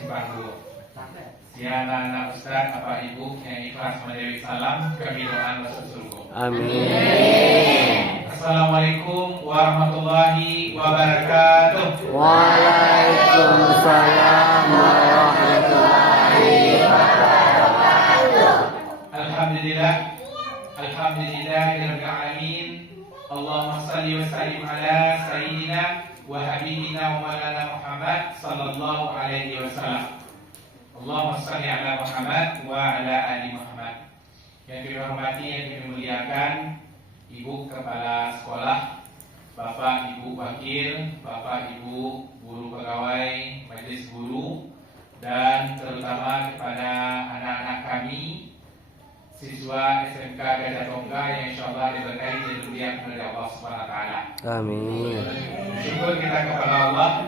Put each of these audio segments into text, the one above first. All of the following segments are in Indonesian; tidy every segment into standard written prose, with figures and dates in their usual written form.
Cipanggu. Siang anak Ustaz, Bapak Ibu yang ikhlas menerima salam, kami doakan Rasulullah. Amin. Assalamualaikum warahmatullahi wabarakatuh. Waalaikumsalam warahmatullahi wabarakatuh. Alhamdulillah, alhamdulillahirabbil alamin. Allahumma shalli wa sallim ala sayyidina wa habibina wa maulana Muhammad sallallahu alaihi wasallam. Allahumma shalli ala Muhammad wa ala ali Muhammad. Yang dihormati, yang dimuliakan Ibu Kepala Sekolah, Bapak Ibu Wakil, Bapak Ibu Guru Pegawai, Majelis Guru, dan terutama kepada anak-anak kami, siswa SMK Gajah Tongga yang insyaallah diberkahi dan dimuliakan oleh Allah Subhanahu wa taala. Amin. Syukur kita kepada Allah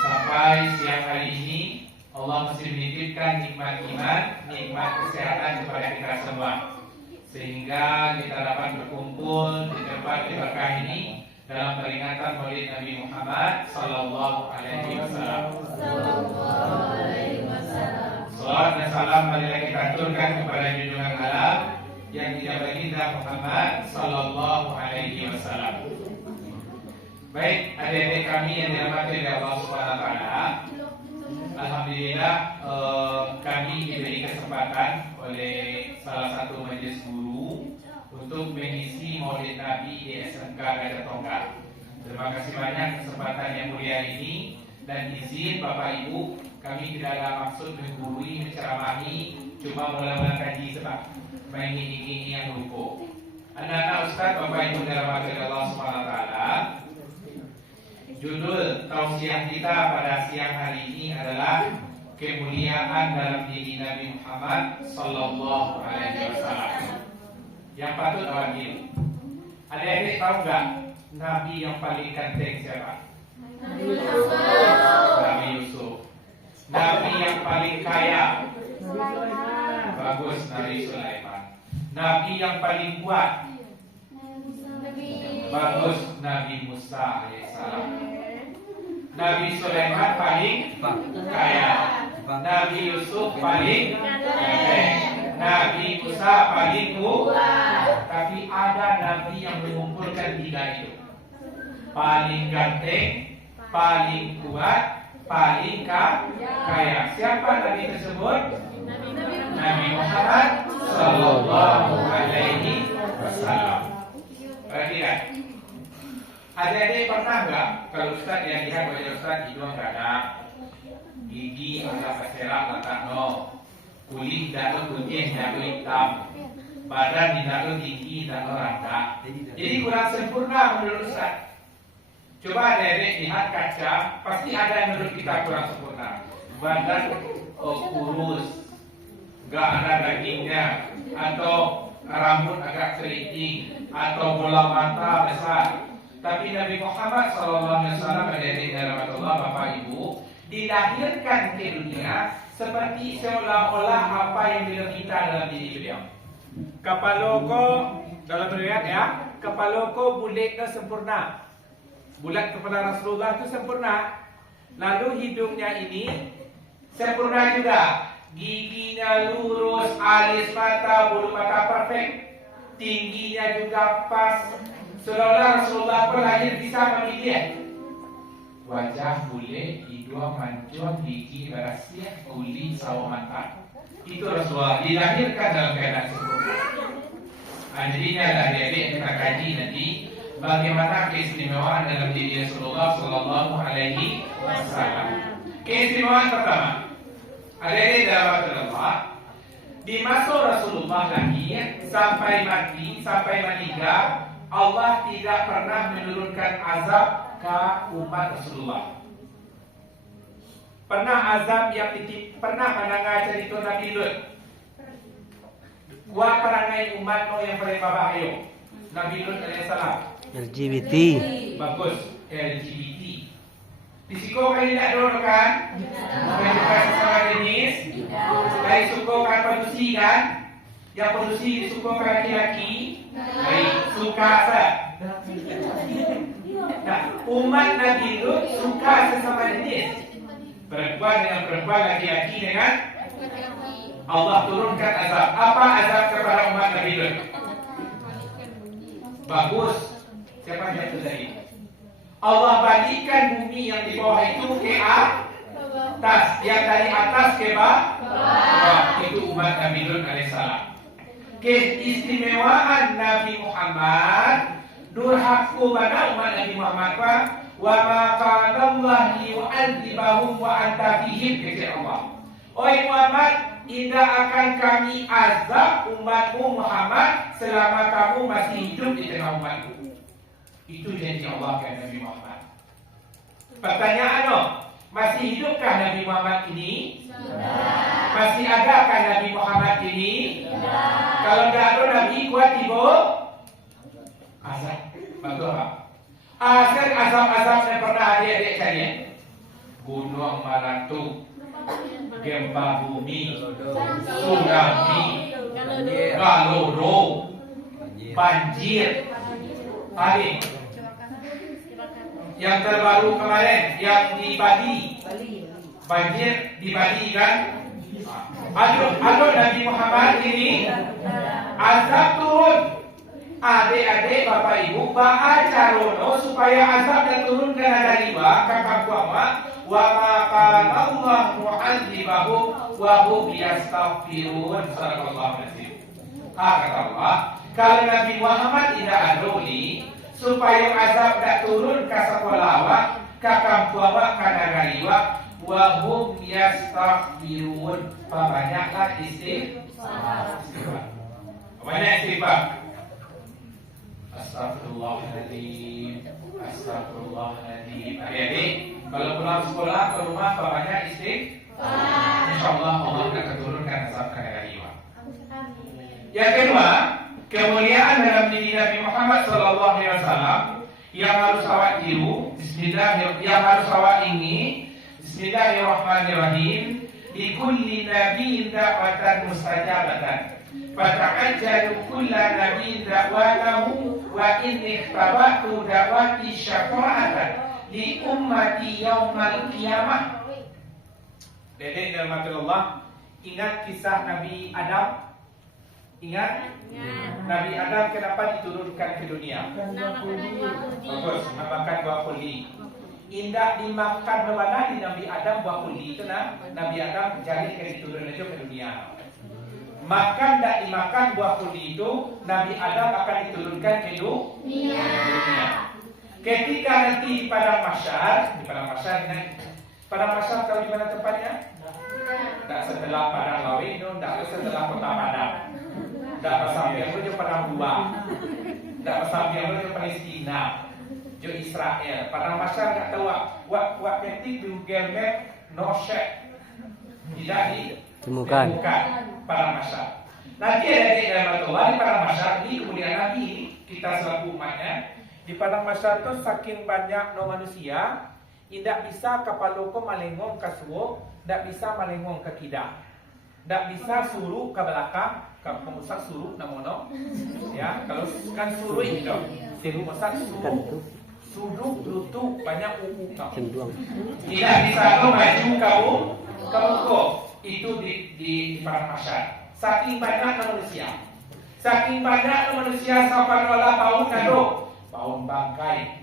sampai siang hari ini Allah masih menitipkan nikmat iman, nikmat kesehatan kepada kita semua, sehingga kita dapat berkumpul di tempat berkah ini dalam peringatan Maulid Nabi Muhammad sallallahu alaihi wasallam. Salawat dan salam marilah kita aturkan kepada junjungan alam yang tidak baginda Muhammad sallallahu alaihi wasallam. Baik, adik-adik kami yang dirahmati oleh Allah Subhanahu wa taala, alhamdulillah kami diberi kesempatan oleh salah satu majelis guru untuk mengisi Maulid Nabi di SMK Gajah Tongga. Terima kasih banyak kesempatan yang mulia ini, dan izin Bapak Ibu, kami tidak ada maksud menggurui, menceramahi, cuma mula-mula kaji sebab mengingini yang berupa. Anak-anak Ustaz, Bapak Ibu dirahmati Allah Subhanahu wa taala, judul tausiah kita pada siang hari ini adalah kemuliaan dalam diri Nabi Muhammad sallallahu alaihi wasallam. Yang patut awakil. Adik-adik tahu enggak Nabi yang paling ganteng siapa? Nabi Yusuf. Nabi yang paling kaya? Bagus, Nabi Sulaiman. Nabi yang paling kuat? Bagus, Nabi Musa alaihissalam. Nabi Sulaiman paling kaya. Nabi Yusuf paling ganteng. Nabi Musa paling kuat. Tapi ada Nabi yang mengumpulkan tiga itu: paling ganteng, paling kuat, paling kaya. Siapa Nabi tersebut? Nabi Muhammad sallallahu alaihi wasallam. Perhatikan, adik-adik pernah nggak kalau Ustaz yang lihat wajah Ustaz hidung nggak ada, gigi agak keserak letak no, kulit tidak putih tidak hitam, badan tidak tinggi tidak rangka, jadi kurang sempurna menurut Ustaz. Coba adik-adik lihat kaca, pasti ada yang menurut kita kurang sempurna. Badan kurus, nggak ada dagingnya, atau rambut agak keriting, atau bola mata besar. Tapi Nabi Muhammad SAW, adik-adik dirahmati Bapak Ibu, dilahirkan ke dunia seperti seolah-olah apa yang kita dalam diri beliau. Kepala ko dalam riwayat ya, kepala ko bulat ke sempurna. Bulat kepala Rasulullah itu sempurna. Lalu hidungnya ini sempurna juga. Giginya lurus, alis mata, bulu mata perfect. Tingginya juga pas. Seolah Rasulullah pun lahir bisa memilih. Wajah bule, hidung mancung, gigi berasia, kulit sawo mata. Itu Rasulullah dilahirkan dalam keadaan sempurna. Jadinya adik-adik kita kaji nanti bagaimana keistimewaan dalam diri Rasulullah sallallahu alaihi wasallam. Keistimewaan pertama, adik-adik dalam Allah, di masa Rasulullah lahir sampai mati, sampai meninggal, Allah tidak pernah menurunkan azab ke umat Rasulullah. Pernah azab yang pernah mendengar cerita Nabi Lut. Kuat perangai umat yang paling berbahaya. Nabi Lut alaihissalam. LGBT. Bagus, LGBT. Risiko kali tidak ada kan? Bukan sesama jenis. Dari suku kan produksi kan? Yang produksi disukai laki-laki. Baik, suka sah. Nah, umat Nabi Lut suka sesama jenis. Perempuan dengan perempuan, laki-laki dengan Allah turunkan azab. Apa azab kepada umat Nabi Lut? Bagus. Siapa yang jawab tadi? Allah balikkan bumi yang di bawah itu ke atas, yang dari atas ke bawah. Itu umat Nabi Lut alaihissalam. Keistimewaan Nabi Muhammad durhaku pada umat Nabi Muhammad wa ma kana Allah yu'adzibahum wa anta fihim, kata Allah. Oi Muhammad, tidak akan kami azab umatmu Muhammad selama kamu masih hidup di tengah umatku. Itu janji Allah kepada Nabi Muhammad. Pertanyaan dong, masih hidupkah Nabi Muhammad ini? Masih adakah Nabi Muhammad ini? Kalau tidak ada Nabi kuat ibu azab. Betul tak? Asal azab-azab yang pernah adik-adik kalian. Gunung Meratuk, gempa bumi, tsunami, galoro, banjir. Adik, yang terbaru kemarin yang di Bali, banjir di Bali kan? Aduh Nabi Muhammad ini azab turun. Adik-adik, bapak ibu, baca rono supaya azab yang turun ke negeri kakak kuama wa ma kana Allah mu'adzibahum wa hum yastaghfirun. Sallallahu alaihi wasallam. Kata Allah, kalau Nabi Muhammad tidak adoli supaya azab tak turun ke sekolah awak, kakak kuama ke negeri wa hum yastaghfirun. Banyaklah istighfar. Banyak istighfar. Astagfirullahaladzim, astagfirullahaladzim. Adik-adik, kalau pulang sekolah ke rumah banyak istighfar, insyaallah Allah akan turunkan azab ke negeri. Yang kedua, kemuliaan dalam diri Nabi Muhammad sallallahu alaihi wasallam yang harus awak tiru. Yang harus awak ini. Bismillahirrahmanirrahim. Di kulli nabiyyin da'watan mustajabatan. Fata'ajjalu kulla nabiyyin da'watahu wa inni ikhtabatu da'wati syafa'atan li ummati yaumal qiyamah. Dedek dan Allah, ingat kisah Nabi Adam? Ingat? Nabi Adam kenapa diturunkan ke dunia? Bagus, makan buah kuli. Indah dimakan bagaimana di Nabi Adam buah kuli itu Nabi Adam jadi diturun itu ke dunia. Makan tak dimakan buah kuli itu Nabi Adam akan diturunkan ke dunia. Ketika nanti di padang mahsyar, padang mahsyar tahu di mana tempatnya? Tak setelah padang Lawin, tak setelah kota Padang. Tak pasal yang itu padang Buah. Tak pasal yang itu Palestina. Jo Israel. Padang mahsyar tak tahu wak ketik Google Map no share. Tidak ditemukan padang mahsyar. Nanti ada di dalam Allah di padang mahsyar ini kemudian nanti kita selaku umatnya di padang mahsyar itu saking banyak no manusia, tidak bisa kapaloko malengong ke suwo, tidak bisa malengong ke kidang, tidak bisa suruh ke belakang, ke pemusak suruh namono, ya kalau kan suruh itu, pemusak suruh lutut banyak uku kamu, tidak bisa lo maju kamu kok itu di padang mahsyar. Saking banyak manusia, sampai olah bau nado, bau bangkai,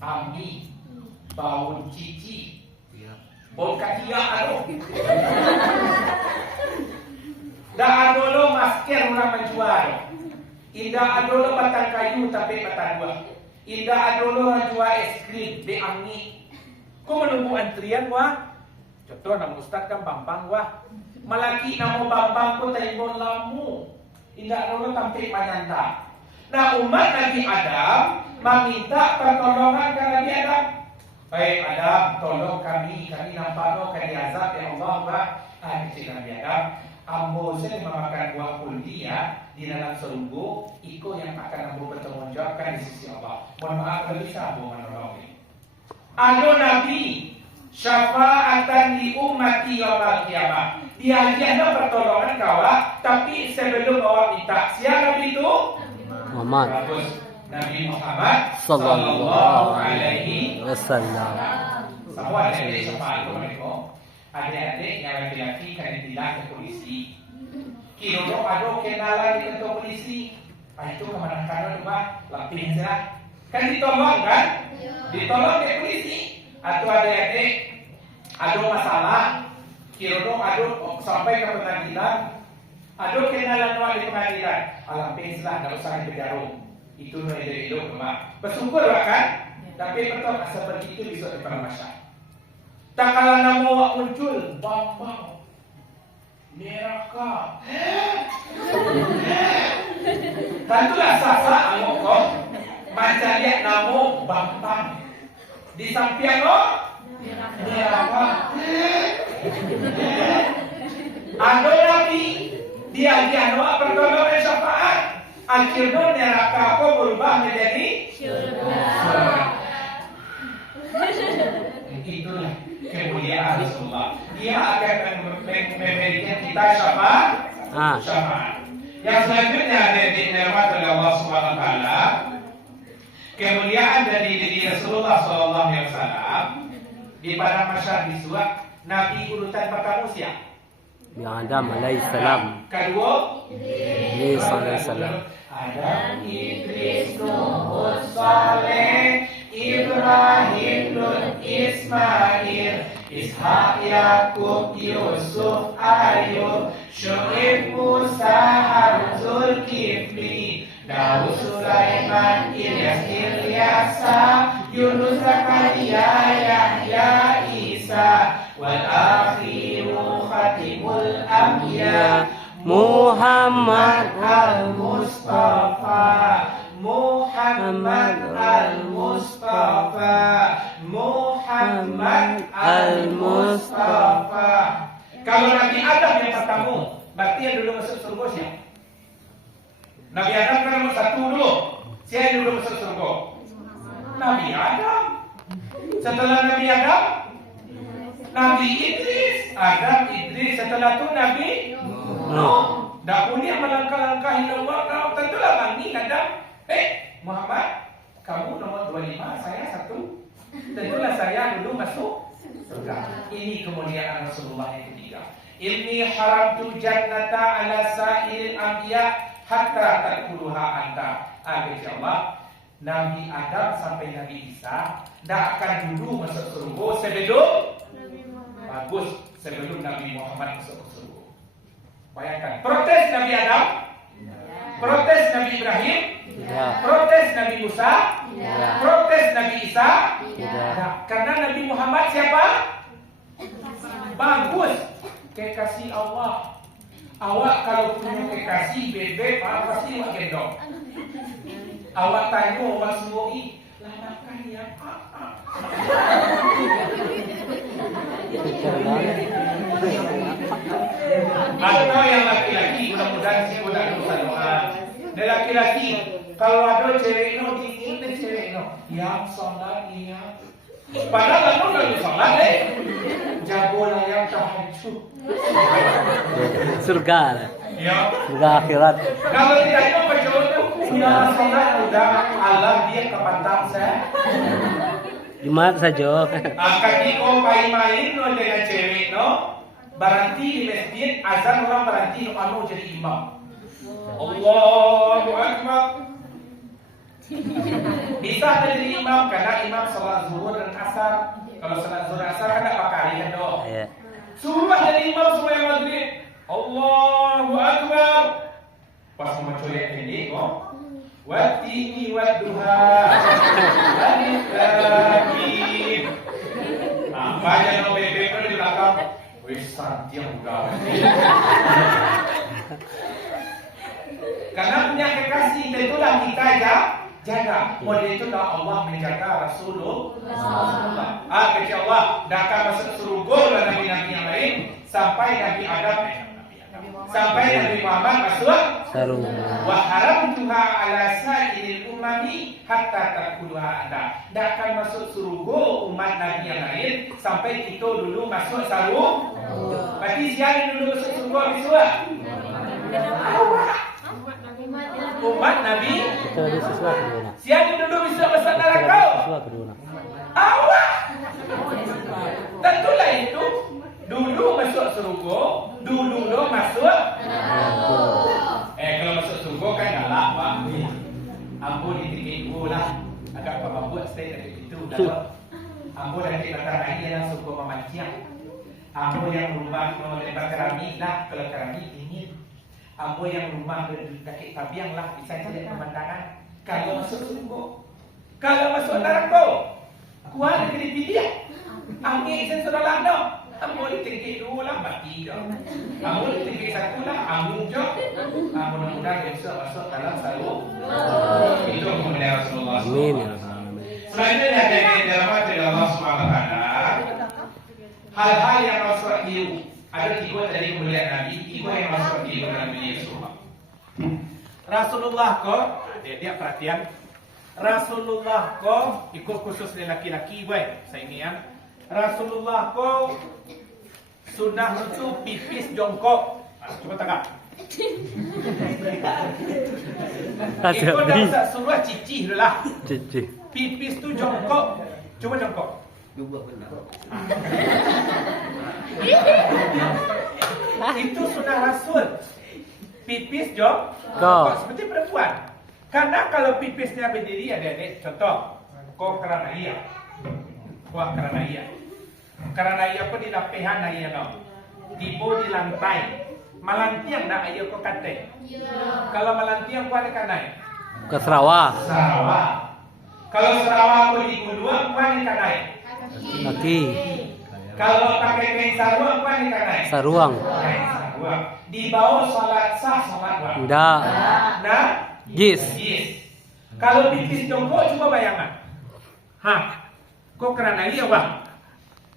ambi, bau cici, bau katia ado. Dah adolo masker orang menjual. Indah adolo batang kayu tapi batang buah. Indah adolo menjual es krim di angin. Kau menunggu antrian wah? Contoh nama ustaz kan Bambang wah. Malaki namo Bambang ko telefon lamu. Indah adolo tampil manyanta. Nah umat Nabi Adam meminta pertolongan ke Nabi Adam. Baik Adam, tolong kami nampakno kami azab ya Allah wah. Kecil Nabi Adam. Ambo saya memakan buah kuldia di dalam serunggu, iko yang akan ambo bertanggungjawabkan di sisi Allah. Mohon maaf kalau bisa ambo menolong. Ado Nabi syafa'atan li ummati yaumil qiyamah. Dia ada pertolongan kawa, tapi sebelum awak minta, siapa Nabi itu? Muhammad. Nabi Muhammad sallallahu alaihi wasallam. Semua ada di syafa'at mereka. adik-adik yang laki-laki kan bilang ke polisi. Kiro ada kenalan di kantor polisi. Itu kemana-mana rumah lapis ya. Kan ditolong kan? Ditolong ke polisi. Atau adik-adik ada masalah. Kiro ada sampai ke pengadilan. Ada kenalan di pengadilan. Lapis lah, tidak usah dipenjara. Itu hidup rumah. Bersyukur kan? Tapi betul seperti itu bisa depan masyarakat. Tak kala nama awak muncul, bambang, neraka. Tentulah sasa angok kau. Macam lihat nama bambang. Di samping lo, neraka. Ada lagi, dia doa pertolongan syafaat. Akhirnya neraka kau berubah menjadi surga. Itulah kemuliaan Rasulullah. Dia akan memberikan kita syafaat. Yang selanjutnya dari nikmat oleh Allah Subhanahu Wa Taala, kemuliaan dari diri Rasulullah Sallallahu Alaihi Wasallam di padang mahsyar di surat Nabi urutan pertama siapa? Adam alaihissalam. Kedua Idris alaihissalam. Adam, Idris, Nuh, Saleh, Ibrahim, Lut, Ismail, Ishak, Yakub, Yusuf, Ayub, Syuaib, Musa, Harun, Zulkifli, Daud, Sulaiman, Ilyas, Ilyasa, Yunus, Zakaria, Yahya, Isa, wal akhiru khatimul anbiya, Muhammad al-Mustafa, Muhammad al-Mustafa, Muhammad al-Mustafa. Kalau Nabi Adam yang pertama, berarti yang dulu masuk surga siapa? Nabi Adam kan nomor satu dulu. Siapa yang dulu masuk surga? Nabi Adam. Setelah Nabi Adam, Nabi Idris. Adam, Idris. Setelah itu Nabi Nuh. Tak boleh melangkah-langkah Allah. Tentulah Nabi Adam. Muhammad, kamu nomor 25, saya 1. Tentulah saya dulu masuk surga. Ini kemuliaan Rasulullah yang ketiga. Inni haramtu jannata ala sa'il anbiya hatta tadkhuluha anta. Insya Allah, Nabi Adam sampai Nabi Isa tidak akan dulu masuk surga sebelum bagus sebelum Nabi Muhammad masuk surga. Bayangkan, protes Nabi Adam, protes Nabi Ibrahim, protes Nabi Musa, protes Nabi Isa. Karena Nabi Muhammad siapa? Bagus, kekasih Allah. Awak kalau punya kekasih bebek, pasti awak gendong. Awak tanya awak semua ini, lamakan ya. Atau yang laki-laki, mudah-mudahan sih udah dosa. Dan laki-laki, kalau ada cewek no diingin cewek no, yang sholat iya. Padahal kamu nggak sholat jagolah yang tahajud. Surga. Ya. Surga akhirat. Kalau tidak itu berjodoh tuh sudah sholat udah Allah dia kepantas saya. Jumat saja. Ketika main-main no dengan cewek no, berhenti di masjid azan orang berhenti no anu jadi imam. Allahu Akbar. Bisa jadi imam karena imam sholat zuhur dan asar. Kalau sholat zuhur dan asar kan tak pakai kan doa. Suruh jadi imam semua yang maghrib. Allahu Akbar. Pas mau colek ini kok. Watini wadduha. Alif lam mim. Banyak no bebek di belakang. Wis santiang udah. Karena punya kekasih, itulah kita jaga. Oleh itu Allah menjaga Rasulullah. Kata Allah, dah akan masuk surga dan nabi-nabi yang lain sampai Nabi Adam, sampai Nabi Muhammad masuk surga. Wa haramtuha ala sa'iril umami hatta tadkhuluha anta. Dah akan masuk surga umat Nabi yang lain sampai kita dulu masuk surga. Berarti siapa dulu masuk surga besok? Umat Nabi. Siapa dulu bisa masuk neraka? Awak. Tentulah itu. Dulu surga, dulu masuk. Kalau masuk surga kan galak Pak. Ambo ditikin lah. Agak pemabuk stay dari itu dah. Ambo dari belakang ini yang surga memancing. Ambo yang rumah melempar keramik lah, kalau keramik dingin. Ambo yang rumah dekat tabiang lah, bisa lihat pemandangan. Kalau masuk surga, kalau masuk neraka, kuat kena pilih. Ambil sen saudara dah. Ambo ditinggi dua lah, mati dah. Ambo ditinggi satu lah, ambo jauh. Mudah-mudahan besok masuk dalam sarung. Itu kemudian Rasulullah. Amin ya. Selanjutnya dari dalam hati Allah Subhanahu Wa Taala, hal-hal yang Rasul itu ada tiga dari kemuliaan Nabi, tiga yang Rasul itu Nabi Yesus. Rasulullah ko, dia perhatian. Rasulullah ko ikut khusus lelaki-laki gue, saya ini ya. Rasulullah ko sunnah itu pipis jongkok. Coba tangkap. Ikut dalam surah cicih dulu lah. Cici. Pipis tu jongkok. Coba jongkok. Itu sunnah Rasul. Pipis jongkok seperti perempuan. Karena kalau pipisnya berdiri adik-adik, contoh, kau kerana iya. Wah kerana iya. Kerana iya pun di lapihan iya no. Tibo di lantai. Malantiang nak ayo kau kate. Kalau malantiang kau ada kanai. Ke Sarawak. Sarawak. Kalau Sarawak kau di Gudua kau ada kanai. Kaki. Kalau pakai kain saruang kau ada kanai. Saruang. Kain saruang. Di bawah salat sah salat wah. Enggak. Nah. Jis. Kalau pipis jongkok coba bayangkan. Hah. Kok kerana iya bang?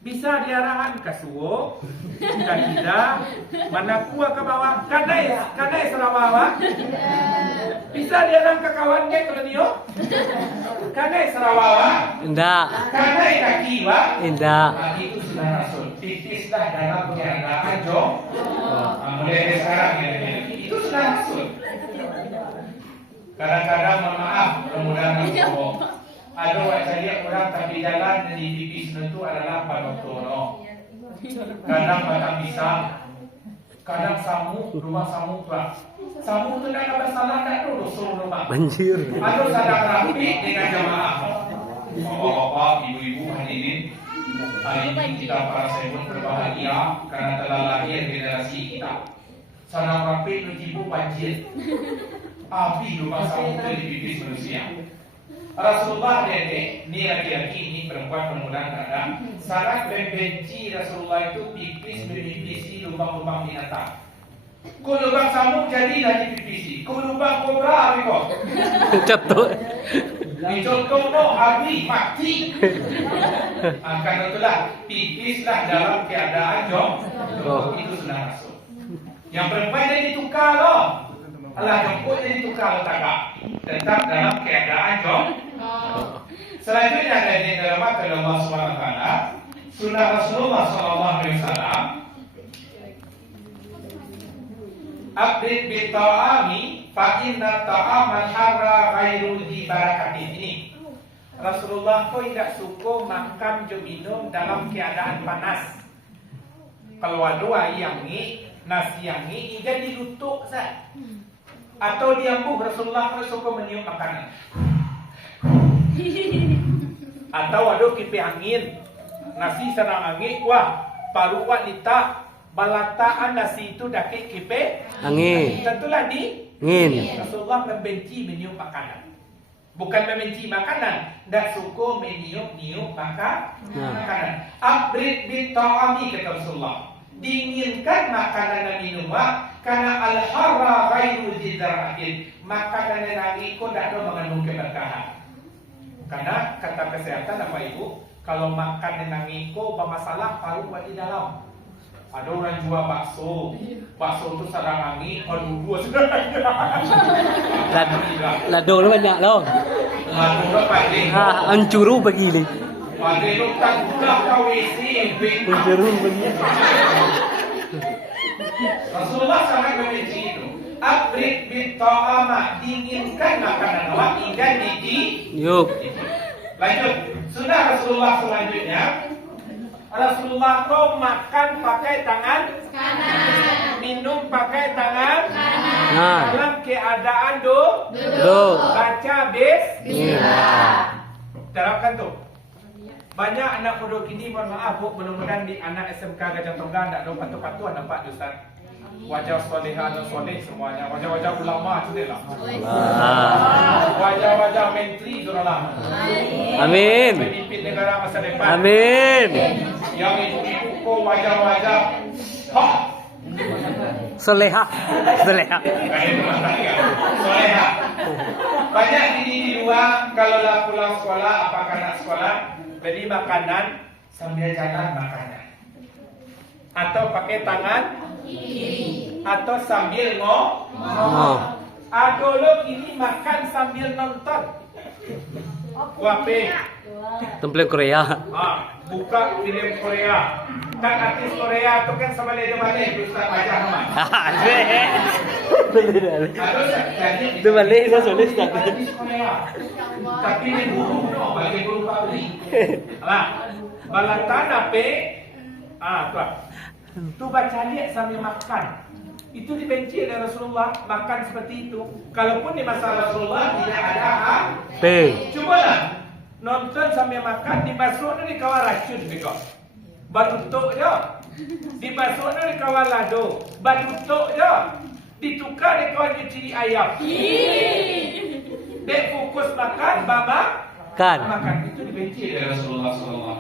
Bisa diarahan ke suwo, ke hida, mana kuah ke bawah, kanai Sarawak. Bisa diarahan ke kawannya kalau dia? Kanai Sarawak. Enggak. Kanai kaki bang. Enggak. Itu sudah Rasul. Pipislah dalam keadaan jong. Mulai sekarang itu sudah Rasul. Kadang-kadang mohon maaf, mudah-mudahan ada saya lihat orang tapi jalan dan di pipis itu adalah panotono. Kadang batang pisang, kadang samu, rumah samu pula. Samu itu nak bersalah tak tu dosa rumah. Banjir. Ada sadar rapi dengan jamaah. Bapak-bapak, ibu-ibu hadirin, hari ini kita para sehibun berbahagia karena telah lahir generasi kita. Sadar rapi mencipu banjir. Api rumah samu itu di pipis manusia. Rasulullah dedek, ni laki-laki, ni perempuan permulaan ada. Sangat membenci Rasulullah itu pipis memipisi lubang-lubang binatang. Kau lubang samuk jadilah dipipisi. Kau lubang kobra kau. Contoh. Dicontoh kau habis mati. Karena itulah pipislah dalam keadaan jongkok. Itu sudah masuk. Yang perempuan jadi tukar loh. Allah jongkok jadi tukar letakkan. Tetap dalam keadaan jongkok. Selanjutnya dari dalam Allah Subhanahu Wa Taala, sunnah Rasulullah Sallallahu Alaihi Wasallam, abrid bita'ami fa inna ta'aman harra ghairu di barakatin. Ini Rasulullah kau tidak suka makan dan minum dalam keadaan panas. Kalau ada yang ni nasi yang ni jadi lutuk sah. Atau diambuh Rasulullah kau suka meniup makanan. Atau ada kipi angin, nasi serang angin, wah paru wanita balataan nasi itu dakik kipi Angin. Tentulah di Angin. Rasulullah membenci meniup makanan. Bukan membenci makanan, tidak suka meniup makanan. Abrid bin ta'ami kata Rasulullah. Dinginkan makanan dan minuman karena al-harra ghairu dzaratin. Makanan dan angin kau tidak ada mengandung keberkahan. Karena kata kesehatan apa ibu, kalau makan dengan ngiko bermasalah paru di dalam. Ada orang jual bakso itu sarang angin, dua sudah. Lado lu banyak loh. Lado paling. Ancuru bagi ni. Paling lu tak gula kau isi. Ancuru banyak. Rasulullah sangat membenci itu. Abrid bin ta'ama, dinginkan makanan awak hingga didi. Yuk. Lanjut, sunnah Rasulullah selanjutnya Rasulullah kau makan pakai tangan kanan, minum pakai tangan Nah. dalam keadaan duduk. Baca bismillah. Terapkan tuh. Banyak anak bodoh kini, mohon maaf bu, mudah-mudahan di anak SMK Gajah Tonggang tak ada patu-patuan nampak Ustaz. Wajah solehah dan soleh semuanya, wajah-wajah ulama sudah lah. Wajah-wajah menteri sudah lah. Amin. Pemimpin negara masa depan. Amin. Yang ibu-ibu kok wajah-wajah hak. Soleha. Soleha. Solehah. Banyak di luar kalau lah pulang sekolah, apakah anak sekolah beli makanan sambil jalan makanan, atau pakai tangan kiri, atau sambil ngomong. Dulu ini makan sambil nonton. Wape. Template Korea. Buka film Korea. Kan artis Korea itu kan sama Lede Ustaz baca nama. Itu balik saya sulit tak. Artis Korea. Tapi ini guru no, bagi guru pabrik. Lah, balatan apa? Tuh. Tu baca lihat sambil makan. Itu dibenci oleh Rasulullah, makan seperti itu. Kalaupun di masa Rasulullah tidak ada cubalah nonton sambil makan, dimasukkan di kawal racun beko. Batutuk je. Dimasukkan di kawal lado. Batutuk je. Ditukar di kawal cuci ayam. Dek fokus makan, makan. Itu dibenci oleh Rasulullah SAW.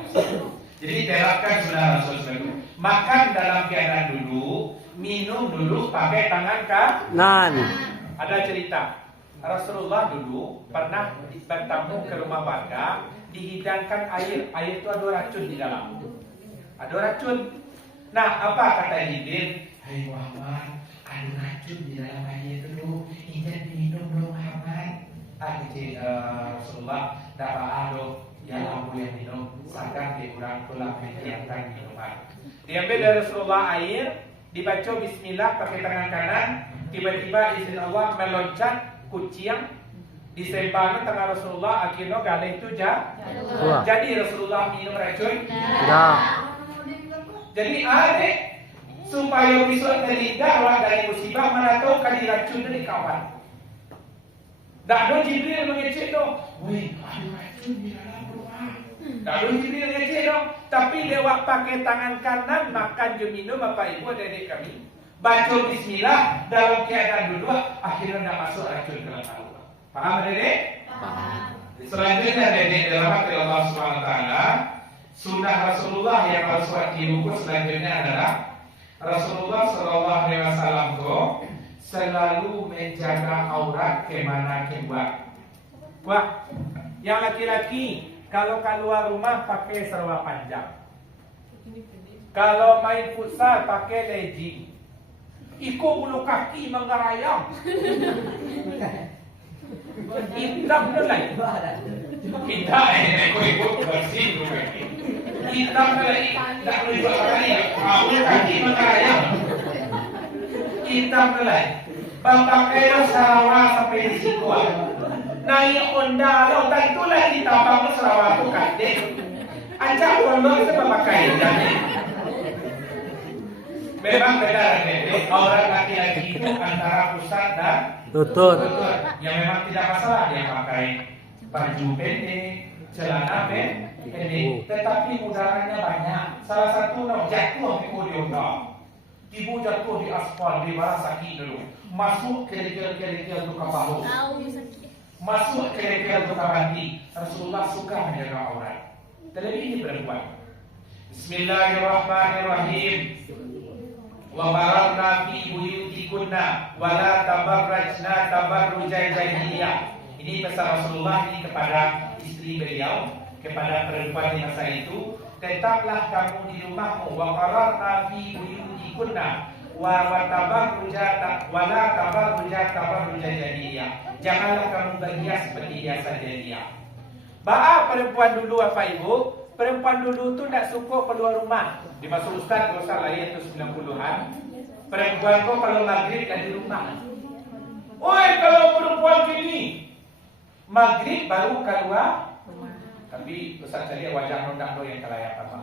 Jadi terapkan sunnah Rasulullah. Makan dalam keadaan duduk, minum dulu pakai tangan kanan. Ada cerita Rasulullah dulu pernah bertamu ke rumah warga, dihidangkan air. Air itu ada racun di dalam. Ada racun. Nah, apa kata Jibril? Hai Muhammad, ada racun di dalam air itu. Ini minum dulu Muhammad. Rasulullah tak ada yang aku yang minum. Sadar dia kurang tolak mendiamkan minuman. Diambil dari Rasulullah air, dibaca bismillah pakai tangan kanan, tiba-tiba izin Allah meloncat kucing disembahkan tangan Rasulullah, akhirnya galih itu jadi Rasulullah minum racun. Jadi adik supaya bisa terhindar dari musibah, mana tahu kali racun dari kawan. Tak ada Jibril mengecek dong. Weh, ada racun di dalam rumah. Tak ada Jibril mengecek dong. Tapi lewat pakai tangan kanan makan je minum Bapak Ibu adik kami. Baca bismillah dalam keadaan duduk, akhirnya tidak masuk racun ke dalam Allah. Paham adik? Paham. Selanjutnya adik dalam hati Allah SWT, sunnah Rasulullah yang harus diukur selanjutnya adalah Rasulullah SAW selalu menjaga aurat kemana kebuat. Wah, yang laki-laki kalau keluar rumah pakai serba panjang. Kalau main futsal pakai legging. Ikut bulu kaki mengerayam. Hitam nilai. Kita ikut bersih bulu kaki. Hitam nilai. Tak boleh buat kali. Bulu kaki mengerayam. Hitam nilai. Pakai Sarawak sampai di situ. Naik Honda lo, tak itulah ditambah Sarawak tu kadek. Ajak Honda itu pakai jadi. Memang beda kadek. Orang laki-laki itu antara pusat dan lutut. Yang memang tidak masalah dia pakai baju pendek, celana pendek, tetapi mudaratnya banyak. Salah satu jatuh di Honda. Ibu jatuh di aspal, di bawah sakit dulu. Masuk kerikil-kerikil itu ke bahu. Masuk kerikil itu ke hati. Rasulullah suka menjaga aurat. Terlebih ini perempuan. Bismillahirrahmanirrahim. Wa barakna fi buyutikunna wa la tabarrajna tabarrujal jahiliyah. Ini pesan Rasulullah ini kepada istri beliau, kepada perempuan di masa itu. Tetaplah kamu di rumahmu. Wa qararna fi buyutikunna wa tabarrujat wa la tabarrujat tabarrujal jahiliyah. Janganlah kamu berhias seperti biasa jahiliyah. Bapak perempuan dulu Bapak Ibu, perempuan dulu tu tak suka keluar rumah. Dimaksud Ustaz kalau salah ayat itu 90-an. Perempuan kau kalau maghrib dah di rumah. Oi, kalau perempuan kini maghrib baru keluar Tapi Ustaz cari wajah nondang yang kelayakan.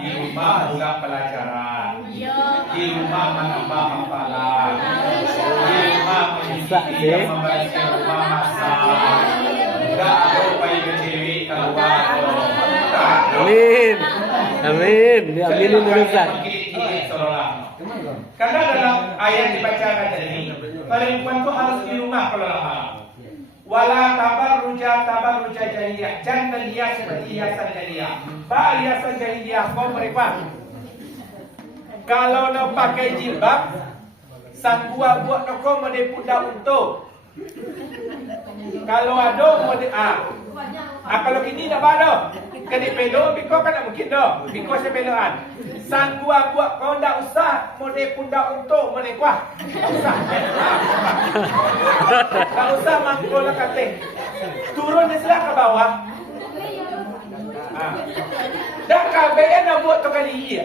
Di rumah ulang pelajaran. Di rumah menambah hafalan. Di rumah mencuci yang membaca rumah masak. Enggak ada upaya kecewi keluar. Amin. Amin. Aminin dulu Ustaz. Karena dalam ayat dibacakan tadi, perempuan itu harus di rumah kalau lama. Wala tabarruja jahiliyah. Jangan hias seperti hiasan jahiliyah. Hiasan jahiliyah kau mereka. Kalau nak pakai jilbab, sang buat nak kau mode pudak untuk. Kalau ada mode kalau kini tak ada. Kena pelo, biko kan tak mungkin dah. Biko saya peloan. Sang buat kau tak usah mode pudak untuk mode kuah. Tak usah. Tak usah mangkul kata. Turun dia selah ke bawah. Dah kabehan nak buat tu kali.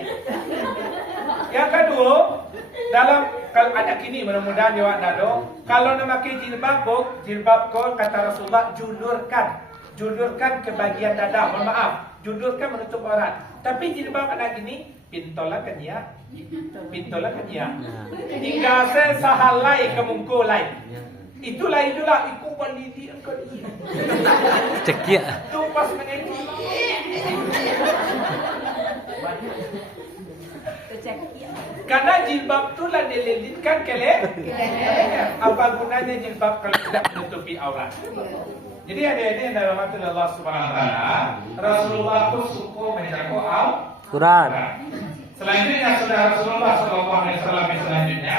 Yang kedua, dalam kalau anak kini mudah-mudahan dia nak ada. Kalau nak pakai jilbab kau kata Rasulullah julurkan ke bagian dada. Mohon maaf, julurkan menutup aurat. Tapi jilbab anak kini pintolah kan ya. Hingga saya sahalai kemungkulai. Itulah ikut balidi engkau ni. Cekia. Tu pas mengenai. Karena jilbab tu lah dililitkan ke leher. Apa gunanya jilbab kalau tidak menutupi aurat? Jadi adik-adik yang dirahmati Allah Subhanahu wa taala, Rasulullah pun suka menjaga Quran. Selanjutnya sudah Rasulullah sallallahu alaihi wasallam selanjutnya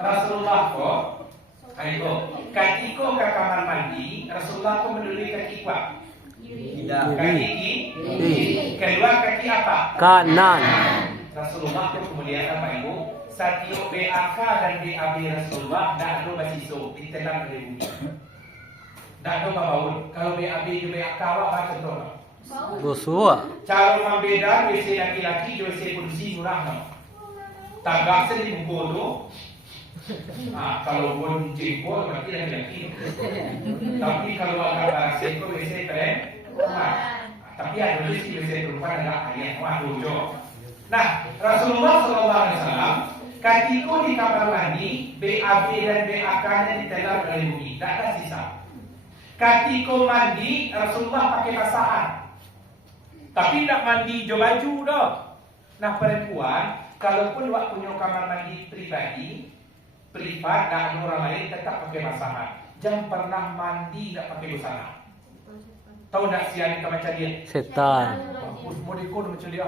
Rasulullah kok ayo ketika ke kamar mandi Rasulullah pun menduli kaki kuat. Kaki kiri. Kedua kaki apa? Kanan. Rasulullah pun kemudian apa ibu? Setiap BAK dan BAB Rasulullah dah ada basiso di dalam bumi. Dah ada baul. Kalau BAB dan BAK awak baca tu. Busuk. Cara membeda WC laki-laki dan WC polisi murah tak? Tagak sedih buku tu. Kalau pun jengkol berarti laki-laki. Tapi kalau agak seko WC perempuan. Tapi ada WC perempuan adalah ayat tujuh. Nah, Rasulullah SAW ketika di kamar mandi BAB dan BAK-nya di dalam bumi, tak ada sisa. Ketika mandi Rasulullah pakai basahan. Tapi tak mandi jo baju dah. Nah, perempuan kalaupun awak punya kamar mandi pribadi, privat dan orang lain tetap pakai basahan. Jangan pernah mandi tak pakai busana. Tahu tak siapa yang macam dia? Setan. Mau dikod macam dia.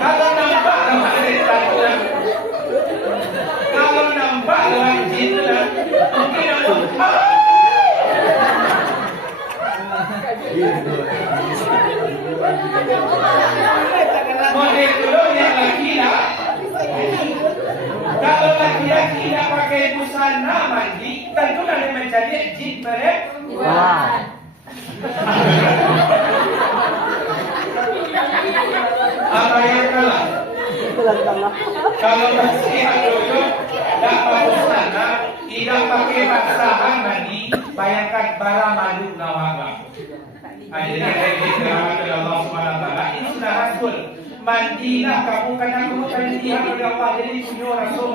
Kalau nampak dalam setan lah. Kalau nampak dalam jin lah. Mungkin nampak. Model dulu yang laki lah. Kalau laki-laki tidak pakai busana mandi, tentulah dia mencari jin perempuan. Apa yang kalah? Kalau nasihat dulu, tak pakai busana, tidak pakai basahan mandi, bayangkan bara malu nawaga. Jadi Allah Subhanahu Wa Taala ini sudah Rasul. Mandilah kamu karena kamu dilihat oleh Allah. Jadi punya Rasul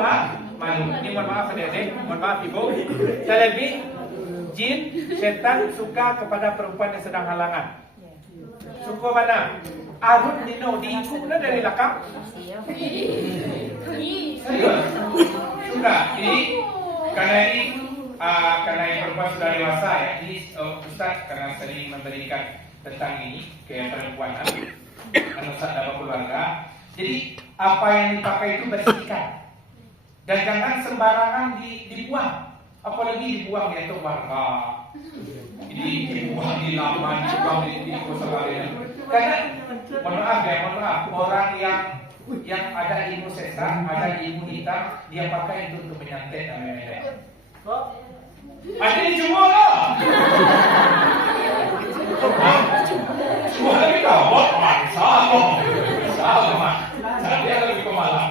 malu. Ini mohon maaf adik-adik, mohon maaf ibu. Terlebih jin, setan suka kepada perempuan yang sedang halangan. Suka mana? Arut nino diikutnya dari belakang. Serius? Suka. Jadi karena yang perempuan sudah dewasa ya. Jadi Ustaz karena sering memberikan tentang ini ke perempuan. Ustaz dalam keluarga. Jadi apa yang dipakai itu bersihkan. Dan jangan sembarangan dibuang. Apalagi dibuang di atas warga. Dibuang di laman, dibuang di kosan lain. Karena mohon maaf, orang yang ada ilmu sesat, ada ilmu hitam, dia pakai itu untuk menyantet dan lain-lain. Ada cuma lah. Cuma lagi kawat sama. Saya lebih pemalas.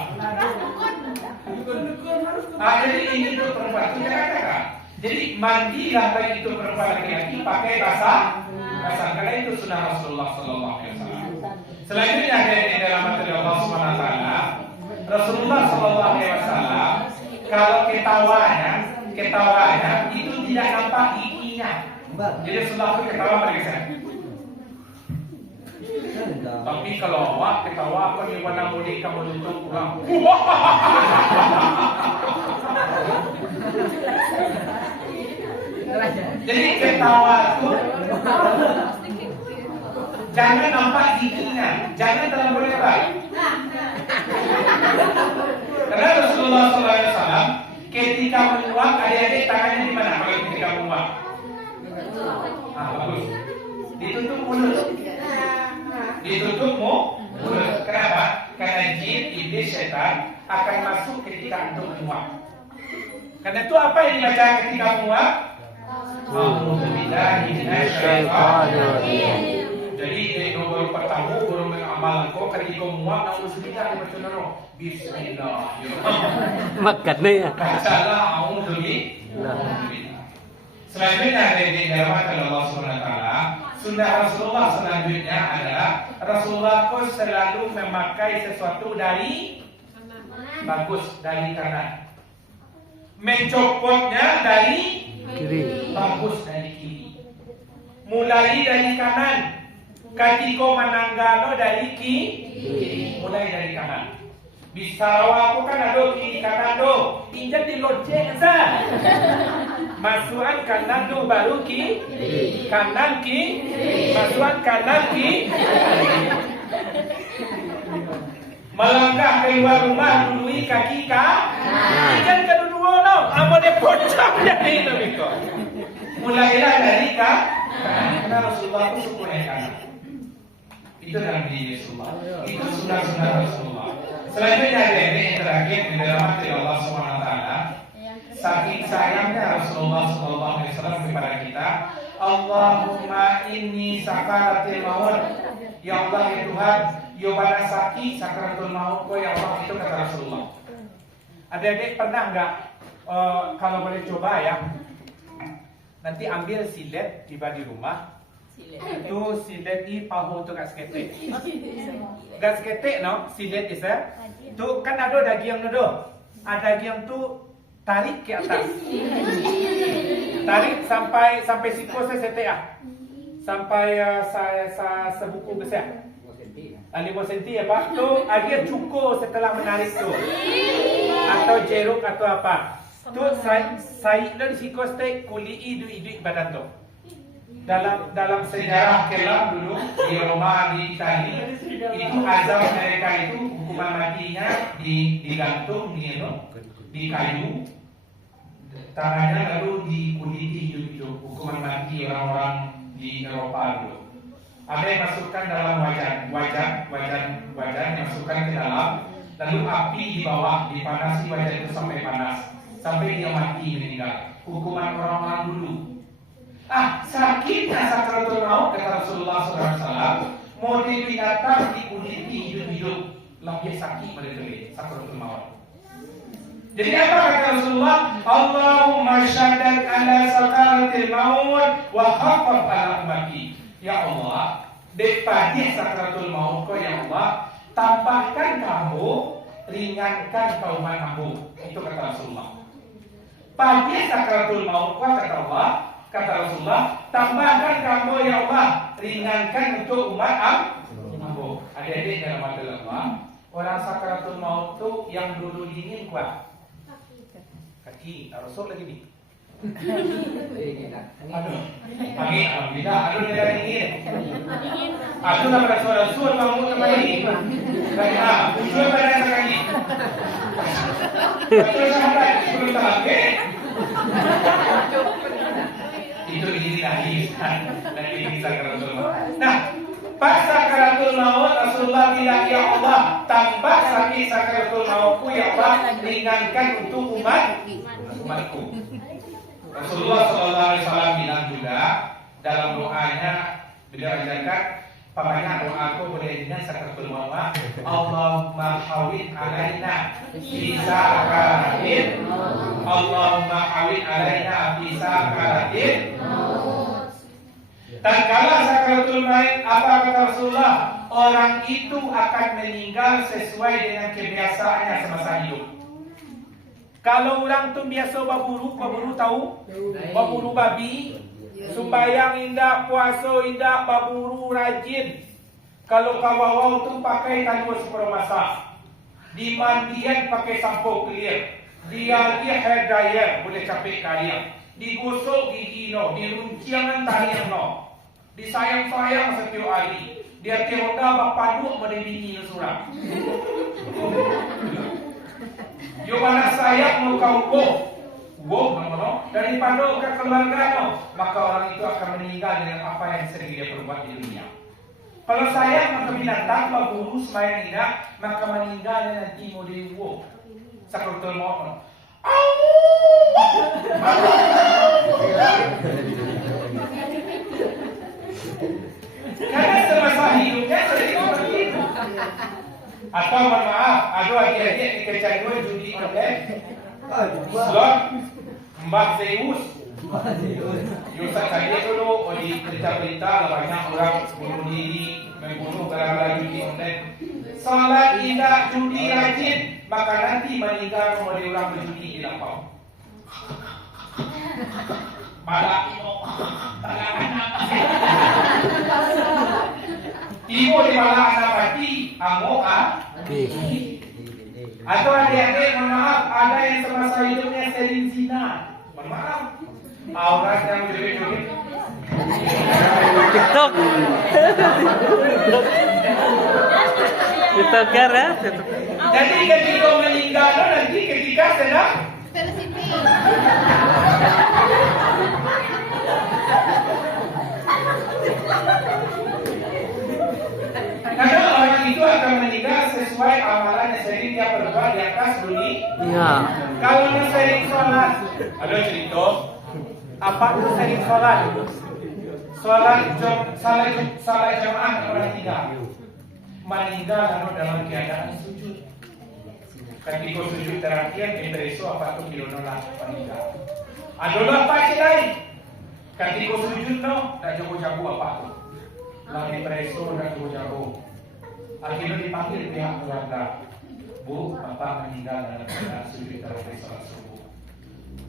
mandilah baik itu perempuan laki-laki pakai basah, karena itu sunnah Rasulullah Sallallahu Alaihi Wasallam. Selanjutnya dari dalam materi Allah Subhanahu Wa Taala, Rasulullah Sallallahu Alaihi Wasallam kalau ketawanya itu tidak nampak giginya. Jadi Rasulullah itu ketawa mereka. Tapi kalau awak ketawa apa ni warna mudik kamu tutup kurang. Jadi ketawa itu jangan nampak giginya, jangan dalam boleh baik. Karena Rasulullah SAW ketika menguap, adik-adik tangannya di mana kalau ketika menguap? Bagus. Ditutup mulut. Ditutup mulut. Kenapa? Karena jin, iblis, syaitan akan masuk ketika untuk menguap. Karena itu apa yang dibaca ketika menguap? Jadi baru pertama baru mengamal kau ketika menguap nauzubillah baca naro bismillah. Makan nih ya. Bacalah auzubillah. Selanjutnya dari dalam Allah Subhanahu Wa Taala, sunnah Rasulullah selanjutnya adalah Rasulullah kau selalu memakai sesuatu dari bagus dari kanan. Mencopotnya dari Kiri. bagus dari kiri. Mulai dari kanan. Ketika menanggalo dari kiri. Mulai dari kanan. Bisa aku kan ada kiri kanan do. Injak di locek sah. Masukan kanan do baru kiri. Kanan kiri. Masukan kanan kiri. Melangkah keluar rumah dului kaki kanan. Kedua no, amo de pocah jadi itu. Mulailah dari karena Rasulullah itu suku kanan. Itu dalam diri Rasulullah. Itu sunnah Rasulullah. Selanjutnya dari yang terakhir di dalam hati Allah Subhanahu Wa Taala, saking sayangnya Rasulullah Sallallahu Alaihi Wasallam kepada kita, Allahumma inni sakaratil maut. Ya Allah ya Tuhan, yo bana sakit sakaratul maut ko ya Allah, itu kata Rasulullah. Adik-adik pernah enggak kalau boleh coba ya, nanti ambil silet tiba di rumah, itu silet di pahu tu kat seketik. Kat seketik no, silet isa. Tu kan ada daging tu, ada daging tu tarik ke atas. Tarik sampai siku saya setek ah. Sampai saya sebuku besar. 5 senti ya Pak. Tu dia cukur setelah menarik tu. Atau jeruk atau apa. Tu saya dari siku steak kuli idu badan tu. Dalam sejarah kelam dulu di Roma di Italia itu azab mereka itu hukuman matinya digantung di kayu, tangannya lalu dikuliti hidup. Hukuman mati orang-orang di Eropa dulu. Ada yang masukkan dalam wajan masukkan ke dalam, lalu api di bawah dipanasi wajan itu sampai panas, sampai dia mati meninggal. Hukuman orang-orang dulu. Sakitnya sakaratul maut kata Rasulullah SAW, mau binatang dikuliti hidup-hidup, lebih sakit pada sakaratul maut. Jadi apa kata Rasulullah? Allahumma syaddad ala sakaratil maut wa khaffaf ala ummati. Ya Allah, daripada sakaratul maut ko ya Allah, tambahkan kamu, ringankan kauman kamu. Itu kata Rasulullah. Pada sakaratul maut ko kata Allah, kata Rasulullah, tambahkan kamu ya Allah, ringankan untuk umat ambo. Adik-adik dalam hati Allah, orang sakaratul maut itu yang dulu dingin kuat. Kaki, Rasul lagi nih. Aduh, pagi, alhamdulillah. Aduh, dia dingin. Aduh, pada suara kamu kembali. Suara pada sekali. Suara sampai sebelum lagi. Itu ini lagi dari sakaratul maut. Nah, pas sakaratul maut Rasulullah bilang ya Allah, tambah sakit sakaratul mautku ya Allah, ringankan untuk umatku. Rasulullah SAW bilang juga dalam doanya, beliau ajarkan Pamannya doa aku boleh dengan sakaratul maut. Allahumma hawin alaina bisa karatin. Allahumma hawin alaina bisa karatin. Tatkala sakaratul maut, apa kata Rasulullah? Orang itu akan meninggal sesuai dengan kebiasaannya semasa hidup. Kalau orang tu biasa baburu tahu? Baburu babi, sembayang indah, puasa indah, baburu rajin. Kalau kawawau tu pakai tanduk sepuluh masak. Dimandian pakai sampo clear. Dia hair dryer, boleh capek kalian. Digosok gigi no, dirunciangan talian no. Disayang-sayang setiap hari. Dia teroda bapaduk menebini surah. Yo mana sayap mau kau daripada ke keluarga maka orang itu akan meninggal dengan apa yang sering dia perbuat di dunia. Kalau sayap maka binatang berburu sembahyang indah maka meninggal nanti mau diwo. Sakaratul maut. Karena semasa hidupnya sering seperti itu. Atau mohon maaf, ada adik-adik kecanduan judi online. Slot Mbak Zeus. Yusuf tadi dulu di berita-berita banyak orang bunuh diri, membunuh gara-gara judi online. Salat tidak judi rajin, maka nanti meninggal semua orang berjudi di lampau. Malah ibu di malah anak mati, amo atau adik-adik, mohon maaf, ada yang semasa hidupnya sering zina. Mohon maaf, aurat yang joget-joget. TikTok. TikToker ya. Jadi ketika meninggal nanti ketika sedang karena orang itu akan meninggal sesuai amalan yang sering dia perbuat di atas dunia. Iya. Kalau dia sering sholat, ada cerita apa itu sering sholat? Sholat jamaah orang tiga meninggal lalu dalam keadaan sujud. Ketika sujud terakhir impreso apa tu kilonola meninggal. Adalah apa lain? Ketika sujud no, tak jago-jago apa tu. Lalu impreso dan jago-jago. Akhirnya dipanggil pihak keluarga. Bu, bapak meninggal dalam keadaan sujud terakhir salat subuh.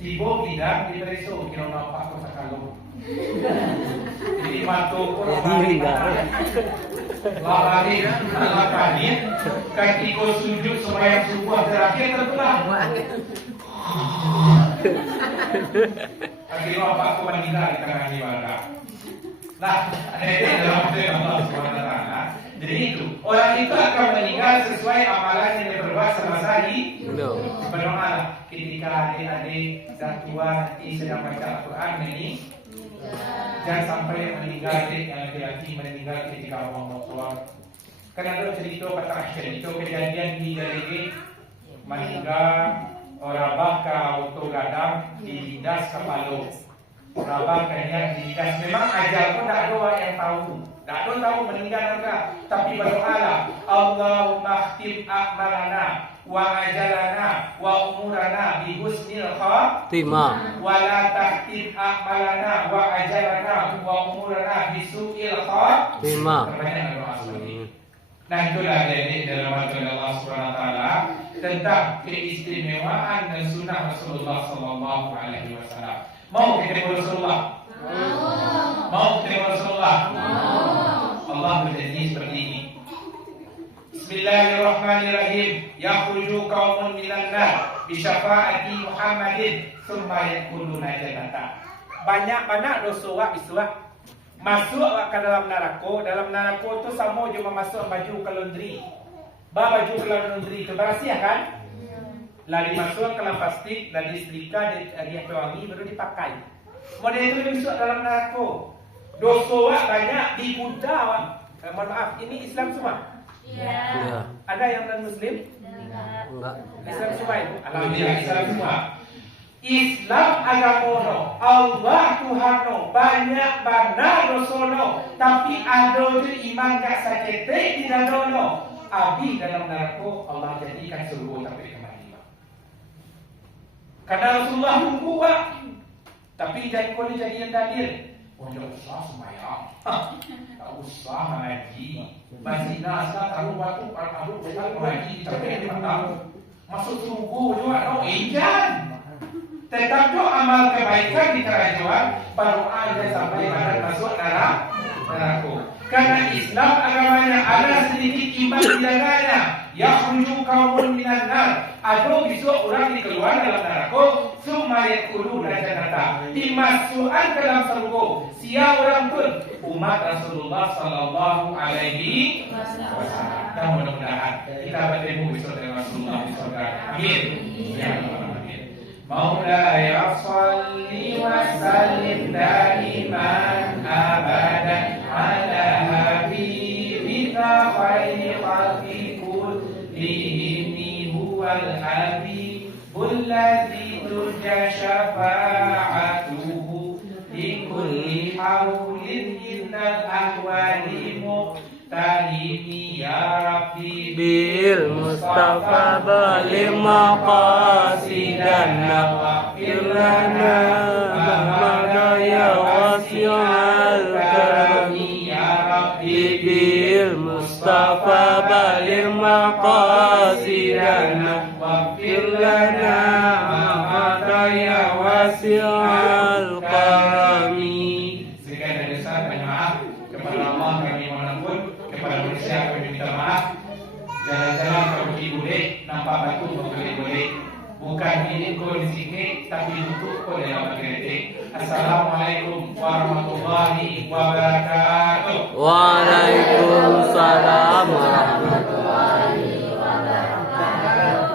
Tiba bidang impreso kilonola apa tu sakalung. Jadi mantu korban lari ketika sujud sembahyang subuh terakhir terbelah. Akhirnya apa aku meninggal di tengah ibadah. Nah, ini dalam firman Allah Subhanahu wa taala. Jadi itu, orang itu akan meninggal sesuai amalan yang dia perbuat semasa hidup. Berdoa ketika adik-adik dan tua nanti sedang baca Al-Quran ini. Jangan sampai meninggal yang laki-laki meninggal ketika orang tua. Karena ada cerita patah cerita kejadian di Galege meninggal orang baka auto gadang di das kepala. Orang bakanya di das memang ajal pun tak ada orang yang tahu. Tak ada tahu meninggal enggak. Tapi berdoalah Allahumma khtim a'malana wa ajalana wa umurana bi husnil khatimah wa la tahtim a'malana wa ajalana wa umurana bi su'il khatimah. Nah itulah jadi dalam aturan Allah Subhanahu wa taala tentang keistimewaan dan sunnah Rasulullah sallallahu alaihi wasallam. Mau ketemu Rasulullah? Mau ketemu Rasulullah? Allah berjanji seperti ini. Bismillahirrahmanirrahim. Yakhruju qaumun minan nar bi syafaati Muhammadin tsumma yadkhuluna jannata. Banyak dosa biswa masuk ke dalam neraka. Dalam neraka itu sama cuma masuk baju ke laundry. Baju ke laundry itu bersih kan? Lalu masuk ke dalam plastik, lalu disetrika, dia pewangi baru dipakai. Model itu masuk dalam neraka. Dosa banyak digoda. Mohon maaf, ini Islam semua? Iya. Ada yang non muslim? Enggak. Islam semua itu? Alhamdulillah Islam semua. Islam agamono, Allah Tuhano, banyak benar dosono, tapi ada je iman gak sakete di dalamno. Abi dalam neraka Allah jadikan surga tapi kematian. Karena Rasulullah nunggu tapi jadi kau jadi yang tadi. Oh, tak usah sembahyang, tak usah mengaji, masih nasa kalau waktu kalau mengaji tapi dia tahu masuk surga juga, no injan. Tetap do amal kebaikan di kerajaan baru ada sampai pada masuk neraka. Karena Islam agamanya ada sedikit iman di dalamnya. Yakhruju qaumun minan nar. Ada besok orang dikeluarkan dalam neraka, summa yadkhuluna jannata. Dimasukkan ke dalam surga. Siapa orang pun umat Rasulullah sallallahu alaihi wasallam. Dan mudah-mudahan kita bertemu besok dengan Rasulullah di surga. Amin. Ya Allah. مولاي صل وسلم دائما أبدا على حبيبك خير خلق كلهم هو الحبيب الذي ترجى شفاعته لكل حول من الأحوال مختلف يا ربي بالمصطفى بلغ مقاصدنا واغفر لنا ما يا واسع الكرم يا ربي بالمصطفى بلغ مقاصدنا واغفر لنا ما يا واسع الكرم. Sekian dari saya, banyak maaf kepada Allah kami mohon kepada manusia kami minta maaf. Jalan-jalan kau pergi boleh, nampak batu kau boleh. Bukan ini kau di sini, tapi untuk kau dalam agregat. Assalamualaikum warahmatullahi wabarakatuh. Waalaikumsalam warahmatullahi